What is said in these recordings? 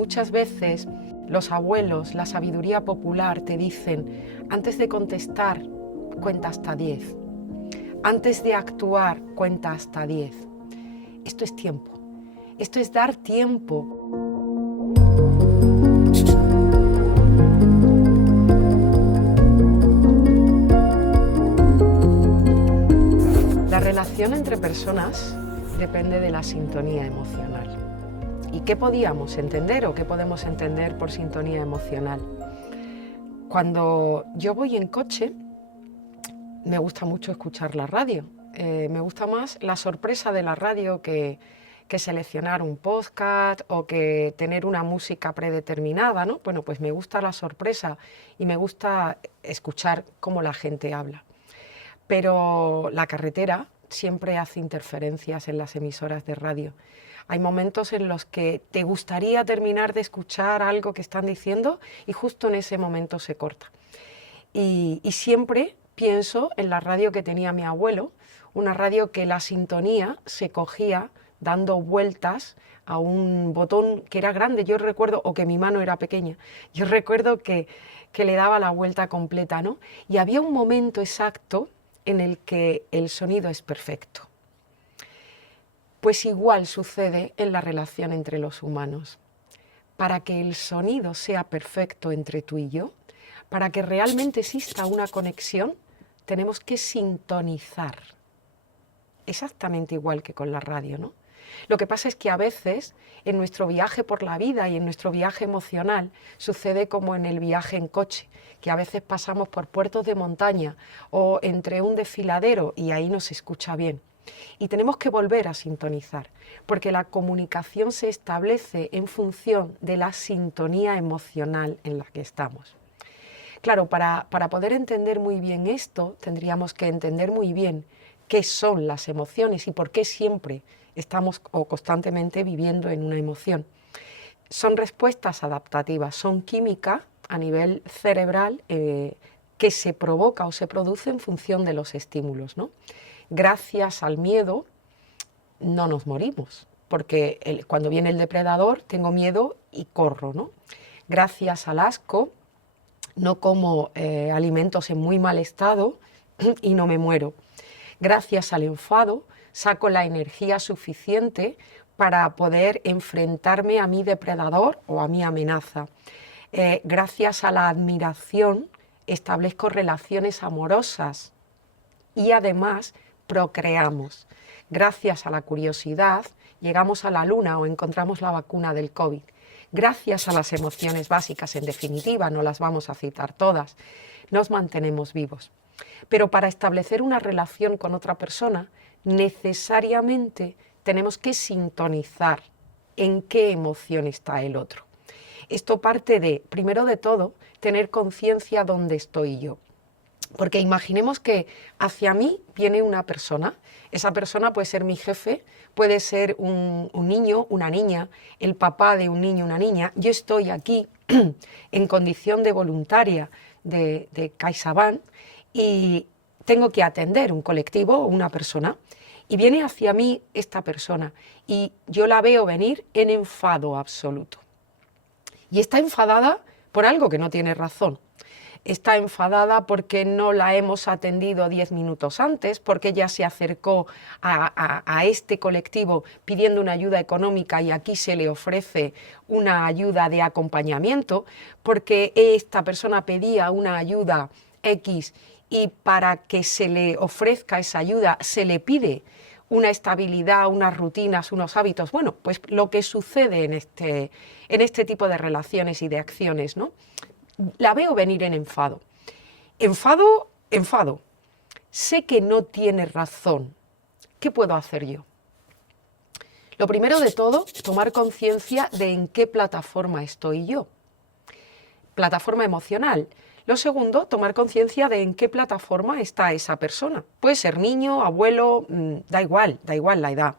Muchas veces los abuelos, la sabiduría popular te dicen, antes de contestar, cuenta hasta 10. Antes de actuar, cuenta hasta 10. Esto es tiempo. Esto es dar tiempo. La relación entre personas depende de la sintonía emocional. ¿Y qué podíamos entender o qué podemos entender por sintonía emocional? Cuando yo voy en coche, me gusta mucho escuchar la radio. Me gusta más la sorpresa de la radio que seleccionar un podcast o que tener una música predeterminada, ¿no? Bueno, pues me gusta la sorpresa y me gusta escuchar cómo la gente habla. Pero la carretera siempre hace interferencias en las emisoras de radio. Hay momentos en los que te gustaría terminar de escuchar algo que están diciendo y justo en ese momento se corta. Y siempre pienso en la radio que tenía mi abuelo, una radio que la sintonía se cogía dando vueltas a un botón que era grande, yo recuerdo, o que mi mano era pequeña, yo recuerdo que le daba la vuelta completa, ¿no? Y había un momento exacto en el que el sonido es perfecto. Pues igual sucede en la relación entre los humanos. Para que el sonido sea perfecto entre tú y yo, para que realmente exista una conexión, tenemos que sintonizar. Exactamente igual que con la radio, ¿no? Lo que pasa es que a veces en nuestro viaje por la vida y en nuestro viaje emocional sucede como en el viaje en coche, que a veces pasamos por puertos de montaña o entre un desfiladero y ahí no se escucha bien. Y tenemos que volver a sintonizar, porque la comunicación se establece en función de la sintonía emocional en la que estamos. Claro, para poder entender muy bien esto, tendríamos que entender muy bien qué son las emociones y por qué siempre estamos o constantemente viviendo en una emoción. Son respuestas adaptativas, son química a nivel cerebral que se provoca o se produce en función de los estímulos, ¿no? Gracias al miedo no nos morimos, porque cuando viene el depredador tengo miedo y corro, ¿no? Gracias al asco no como alimentos en muy mal estado y no me muero. Gracias al enfado saco la energía suficiente para poder enfrentarme a mi depredador o a mi amenaza. Gracias a la admiración establezco relaciones amorosas y además procreamos. Gracias a la curiosidad llegamos a la luna o encontramos la vacuna del COVID. Gracias a las emociones básicas, en definitiva, no las vamos a citar todas, nos mantenemos vivos. Pero para establecer una relación con otra persona, necesariamente tenemos que sintonizar en qué emoción está el otro. Esto parte de, primero de todo, tener conciencia dónde estoy yo. Porque imaginemos que hacia mí viene una persona, esa persona puede ser mi jefe, puede ser un niño, una niña, el papá de un niño, una niña. Yo estoy aquí en condición de voluntaria de CaixaBank y tengo que atender un colectivo o una persona y viene hacia mí esta persona y yo la veo venir en enfado absoluto. Y está enfadada por algo que no tiene razón. Está enfadada porque no la hemos atendido 10 minutos antes, porque ella se acercó a este colectivo pidiendo una ayuda económica y aquí se le ofrece una ayuda de acompañamiento, porque esta persona pedía una ayuda X y para que se le ofrezca esa ayuda se le pide una estabilidad, unas rutinas, unos hábitos. Bueno, pues lo que sucede en este tipo de relaciones y de acciones, ¿no? La veo venir en enfado. Enfado. Sé que no tiene razón. ¿Qué puedo hacer yo? Lo primero de todo, tomar conciencia de en qué plataforma estoy yo. Plataforma emocional. Lo segundo, tomar conciencia de en qué plataforma está esa persona. Puede ser niño, abuelo, da igual la edad.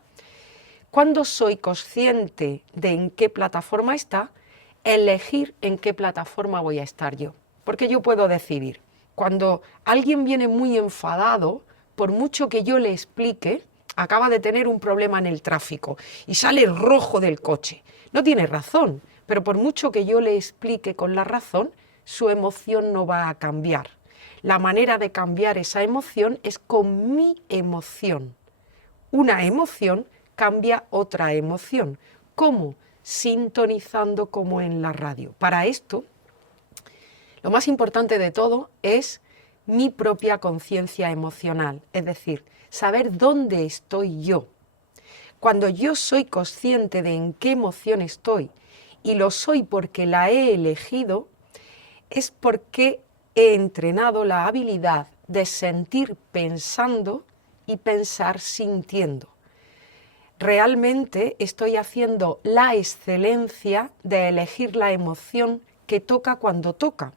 Cuando soy consciente de en qué plataforma está, elegir en qué plataforma voy a estar yo. Porque yo puedo decidir. Cuando alguien viene muy enfadado, por mucho que yo le explique, acaba de tener un problema en el tráfico y sale rojo del coche. No tiene razón, pero por mucho que yo le explique con la razón, su emoción no va a cambiar. La manera de cambiar esa emoción es con mi emoción. Una emoción cambia otra emoción. ¿Cómo? Sintonizando como en la radio. Para esto, lo más importante de todo es mi propia conciencia emocional, es decir, saber dónde estoy yo. Cuando yo soy consciente de en qué emoción estoy, y lo soy porque la he elegido, es porque he entrenado la habilidad de sentir pensando y pensar sintiendo. Realmente estoy haciendo la excelencia de elegir la emoción que toca cuando toca,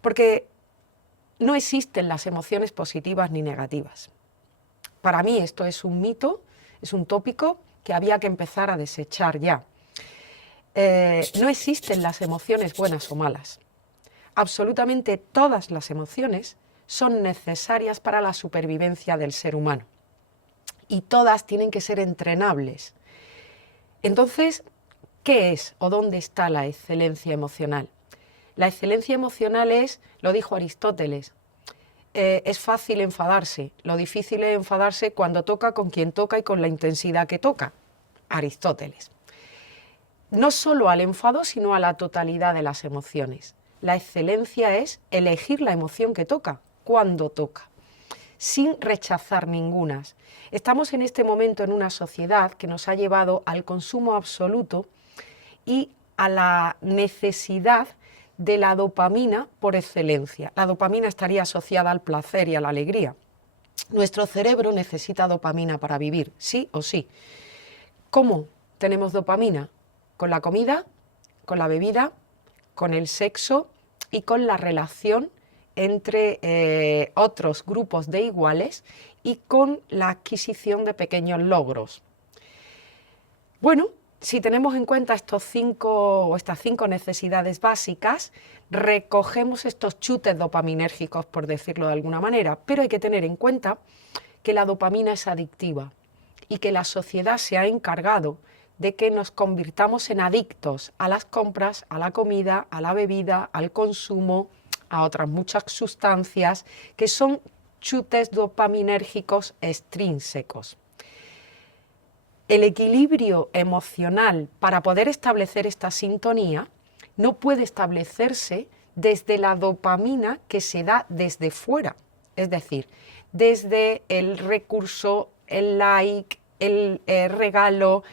porque no existen las emociones positivas ni negativas. Para mí esto es un mito, es un tópico que había que empezar a desechar ya. No existen las emociones buenas o malas. Absolutamente todas las emociones son necesarias para la supervivencia del ser humano y todas tienen que ser entrenables. Entonces, ¿qué es o dónde está la excelencia emocional? La excelencia emocional es, lo dijo Aristóteles, es fácil enfadarse, lo difícil es enfadarse cuando toca con quien toca y con la intensidad que toca. Aristóteles. No solo al enfado, sino a la totalidad de las emociones. La excelencia es elegir la emoción que toca, cuando toca, sin rechazar ninguna. Estamos en este momento en una sociedad que nos ha llevado al consumo absoluto y a la necesidad de la dopamina por excelencia. La dopamina estaría asociada al placer y a la alegría. Nuestro cerebro necesita dopamina para vivir, sí o sí. ¿Cómo tenemos dopamina? Con la comida, con la bebida, con el sexo y con la relación entre otros grupos de iguales y con la adquisición de pequeños logros. Bueno, si tenemos en cuenta estas cinco necesidades básicas, recogemos estos chutes dopaminérgicos, por decirlo de alguna manera, pero hay que tener en cuenta que la dopamina es adictiva y que la sociedad se ha encargado de que nos convirtamos en adictos a las compras, a la comida, a la bebida, al consumo, a otras muchas sustancias que son chutes dopaminérgicos extrínsecos. El equilibrio emocional para poder establecer esta sintonía no puede establecerse desde la dopamina que se da desde fuera, es decir, desde el recurso, el like, el regalo,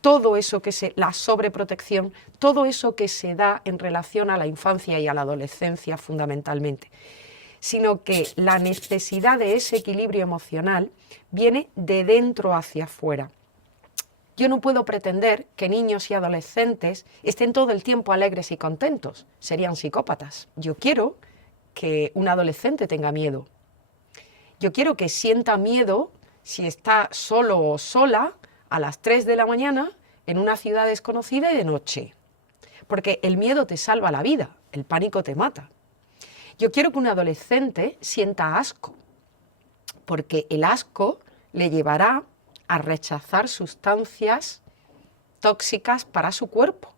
todo eso la sobreprotección, todo eso que se da en relación a la infancia y a la adolescencia fundamentalmente, sino que la necesidad de ese equilibrio emocional viene de dentro hacia afuera. Yo no puedo pretender que niños y adolescentes estén todo el tiempo alegres y contentos, serían psicópatas. Yo quiero que un adolescente tenga miedo. Yo quiero que sienta miedo si está solo o sola a las 3 de la mañana en una ciudad desconocida y de noche. Porque el miedo te salva la vida, el pánico te mata. Yo quiero que un adolescente sienta asco, porque el asco le llevará a rechazar sustancias tóxicas para su cuerpo,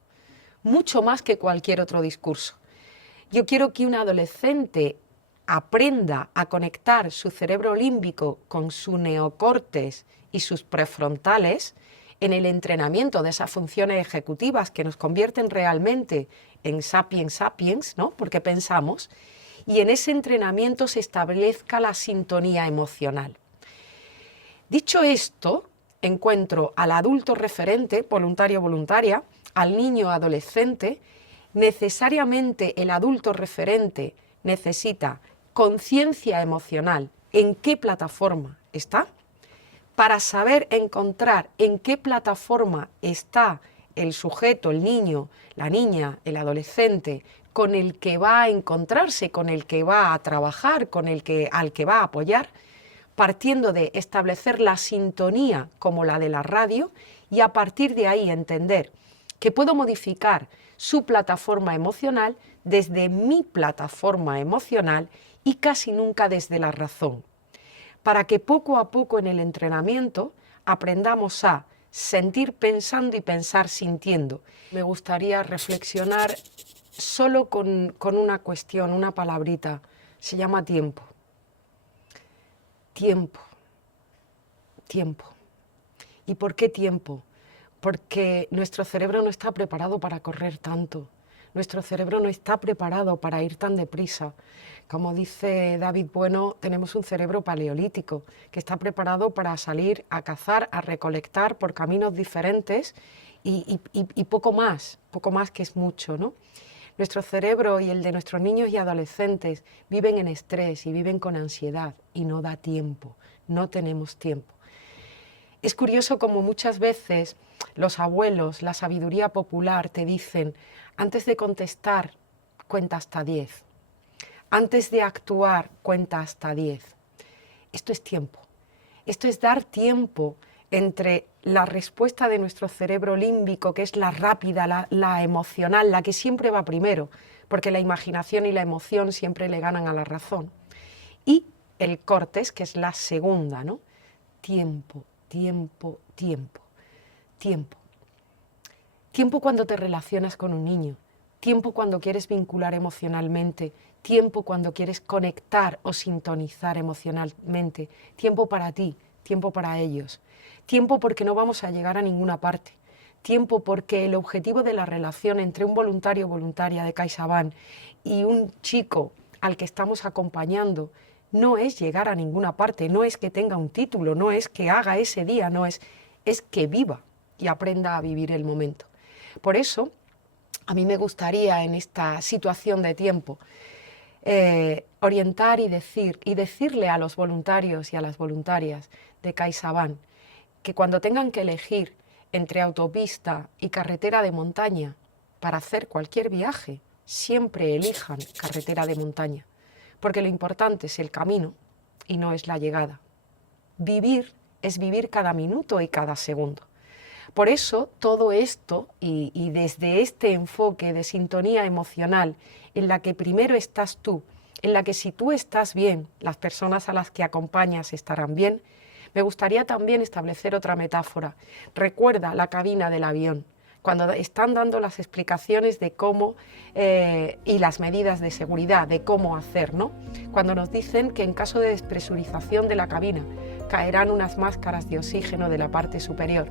mucho más que cualquier otro discurso. Yo quiero que un adolescente aprenda a conectar su cerebro límbico con su neocórtex y sus prefrontales en el entrenamiento de esas funciones ejecutivas que nos convierten realmente en sapiens sapiens, ¿no? Porque pensamos, y en ese entrenamiento se establezca la sintonía emocional. Dicho esto, encuentro al adulto referente, voluntario o voluntaria, al niño adolescente. Necesariamente el adulto referente necesita conciencia emocional, en qué plataforma está, para saber encontrar en qué plataforma está el sujeto, el niño, la niña, el adolescente, con el que va a encontrarse, con el que va a trabajar, al que va a apoyar, partiendo de establecer la sintonía como la de la radio y a partir de ahí entender que puedo modificar su plataforma emocional desde mi plataforma emocional y casi nunca desde la razón, para que poco a poco en el entrenamiento aprendamos a sentir pensando y pensar sintiendo. Me gustaría reflexionar solo con una cuestión, una palabrita. Se llama tiempo. Tiempo. Tiempo. ¿Y por qué tiempo? Porque nuestro cerebro no está preparado para correr tanto. Nuestro cerebro no está preparado para ir tan deprisa. Como dice David Bueno, tenemos un cerebro paleolítico que está preparado para salir a cazar, a recolectar por caminos diferentes y poco más que es mucho, ¿no? Nuestro cerebro y el de nuestros niños y adolescentes viven en estrés y viven con ansiedad y no da tiempo, no tenemos tiempo. Es curioso como muchas veces los abuelos, la sabiduría popular te dicen, antes de contestar, cuenta hasta 10. Antes de actuar, cuenta hasta 10. Esto es tiempo. Esto es dar tiempo entre la respuesta de nuestro cerebro límbico, que es la rápida, la emocional, la que siempre va primero, porque la imaginación y la emoción siempre le ganan a la razón, y el córtex, que es la segunda, ¿no? Tiempo, tiempo, tiempo, tiempo. Tiempo cuando te relacionas con un niño, tiempo cuando quieres vincular emocionalmente, tiempo cuando quieres conectar o sintonizar emocionalmente, tiempo para ti, tiempo para ellos, tiempo porque no vamos a llegar a ninguna parte, tiempo porque el objetivo de la relación entre un voluntario o voluntaria de CaixaBank y un chico al que estamos acompañando no es llegar a ninguna parte, no es que tenga un título, no es que haga ese día, es que viva y aprenda a vivir el momento. Por eso, a mí me gustaría en esta situación de tiempo orientar y decirle a los voluntarios y a las voluntarias de CaixaBank que cuando tengan que elegir entre autopista y carretera de montaña para hacer cualquier viaje, siempre elijan carretera de montaña, porque lo importante es el camino y no es la llegada. Vivir es vivir cada minuto y cada segundo. Por eso todo esto, y desde este enfoque de sintonía emocional, en la que primero estás tú, en la que si tú estás bien, las personas a las que acompañas estarán bien, me gustaría también establecer otra metáfora. Recuerda la cabina del avión, cuando están dando las explicaciones de cómo y las medidas de seguridad, de cómo hacer, ¿no? Cuando nos dicen que en caso de despresurización de la cabina caerán unas máscaras de oxígeno de la parte superior.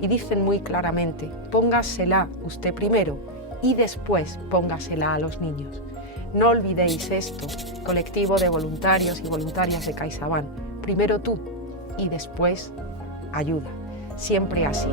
Y dicen muy claramente, póngasela usted primero y después póngasela a los niños. No olvidéis esto, colectivo de voluntarios y voluntarias de CaixaBank. Primero tú y después ayuda. Siempre así.